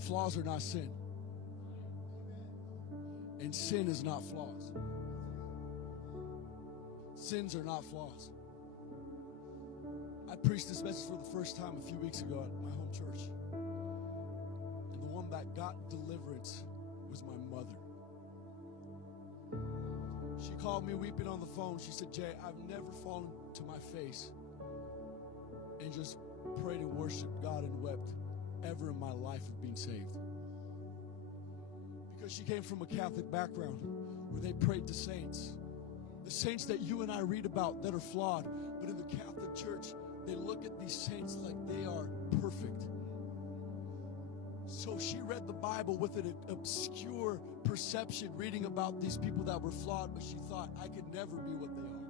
Flaws are not sin. And sin is not flaws. Sins are not flaws. I preached this message for the first time a few weeks ago at my home church. And the one that got deliverance was my mother. She called me weeping on the phone. She said, Jay, I've never fallen to my face and just prayed and worshiped God and wept ever in my life of being saved. Because she came from a Catholic background where they prayed to saints. The saints that you and I read about that are flawed. But in the Catholic Church, they look at these saints like they are perfect. So she read the Bible with an obscure perception, reading about these people that were flawed, but she thought, I could never be what they are.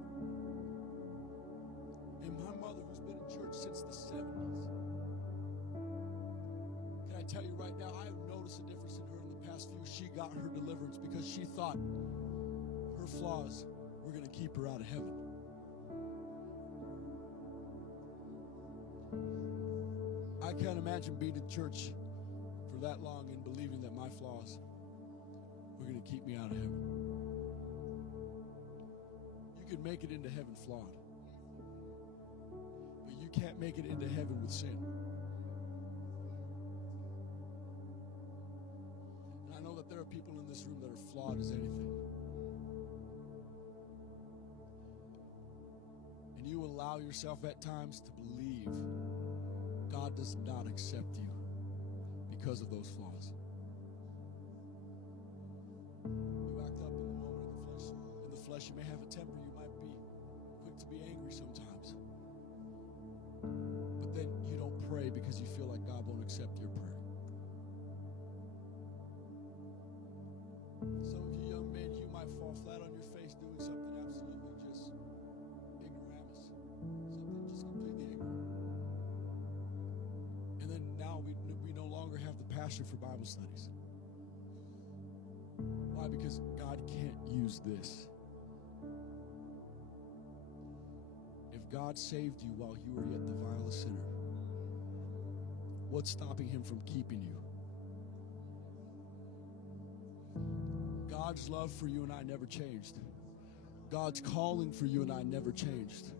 And my mother, who's been in church since the 70s, can I tell you right now, I have noticed a difference in her in the past few. She got her deliverance because she thought her flaws were going to keep her out of heaven. I can't imagine being in church for that long and believing that my flaws were going to keep me out of heaven. You can make it into heaven flawed, but you can't make it into heaven with sin. And I know that there are people in this room that are flawed as anything. And you allow yourself at times to believe God does not accept you because of those flaws. You act up in the moment of the flesh. In the flesh, you may have a temper. You might be quick to be angry sometimes. But then you don't pray because you feel like God won't accept your prayer. Some of you young men, you might fall flat on your face doing something absolutely just ignoramus. Something just completely ignorant. And then now we no longer have the passion for Bible studies. Why? Because God can't use this. If God saved you while you were yet the vilest sinner, what's stopping him from keeping you? God's love for you and I never changed. God's calling for you and I never changed.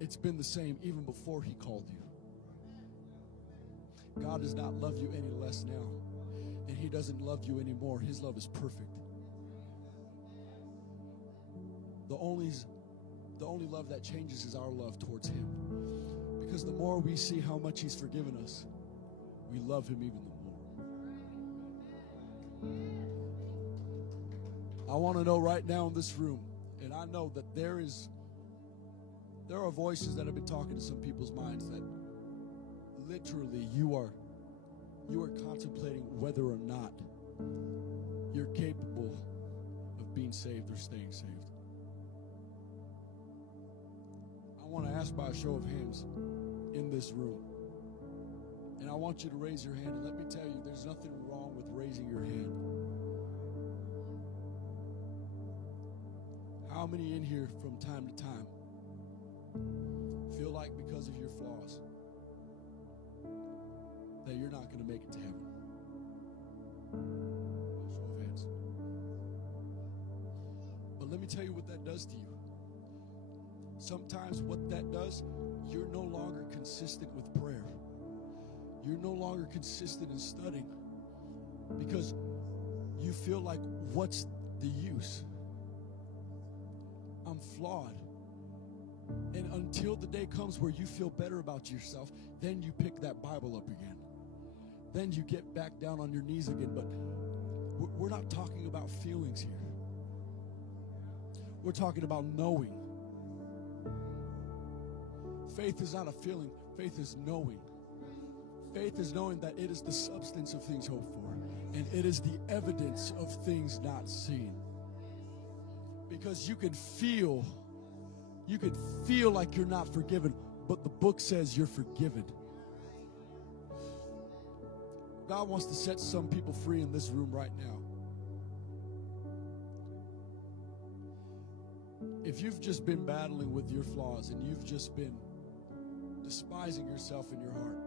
It's been the same even before he called you. God does not love you any less now, and he doesn't love you anymore. His love is perfect. The only love that changes is our love towards him. Because the more we see how much he's forgiven us, we love him even the more. I want to know right now in this room, and I know that there are voices that have been talking to some people's minds that literally you are contemplating whether or not you're capable of being saved or staying saved. I want to ask by a show of hands in this room. And I want you to raise your hand. And let me tell you, there's nothing wrong with raising your hand. How many in here from time to time feel like because of your flaws that you're not going to make it to heaven? Show of hands. But let me tell you what that does to you. Sometimes what that does, you're no longer consistent with prayer. You're no longer consistent in studying because you feel like, what's the use? I'm flawed. And until the day comes where you feel better about yourself, then you pick that Bible up again. Then you get back down on your knees again. But we're not talking about feelings here. We're talking about knowing. Faith is not a feeling. Faith is knowing. Faith is knowing that it is the substance of things hoped for, and it is the evidence of things not seen. Because you could feel like you're not forgiven, but the book says you're forgiven. God wants to set some people free in this room right now. If you've just been battling with your flaws and you've just been despising yourself in your heart,